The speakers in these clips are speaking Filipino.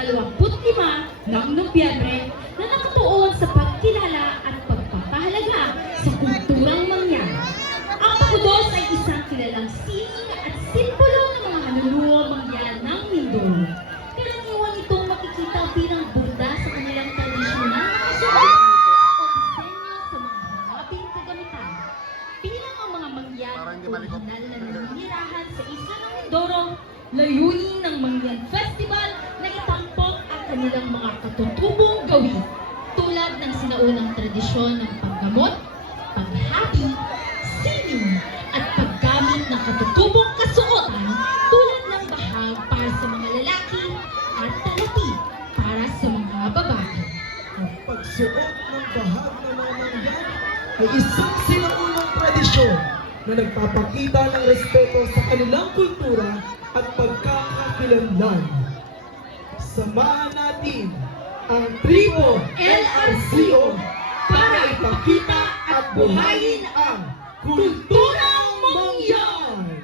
25 ng Nobyembre na nakatuon sa pagkilala at pagpapahalaga sa kulturang Mangyan. Ang Pakudos ay isang kilalang sining at simbolo ng mga hanunuro Mangyan ng Mindoro. Karaniwan itong makikita bilang burda sa kanilang tradisyonal na kasuot o disenyo sa mga hangaping kagamitan. Bilang ang mga Mangyan o orihinal na naninirahan sa isla ng Mindoro, layunin ng Mangyan Festival na itampok ang kanilang mga katutubong gawin tulad ng sinaunang tradisyon ng paggamot, paghabi, sining, at paggamit ng katutubong kasuotan tulad ng bahag para sa mga lalaki at talati para sa mga babae. Ang pagsuot ng bahag ng mga Mangyan ay isang sinaunang tradisyon na nagpapakita ng respeto sa kanilang kultura at pagkakakilanlan. Samahan natin ang Tribo LRCO para ipakita at buhayin ang kulturang Mangyan!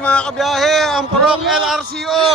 mga kabiyahe, ang Purok LRCO.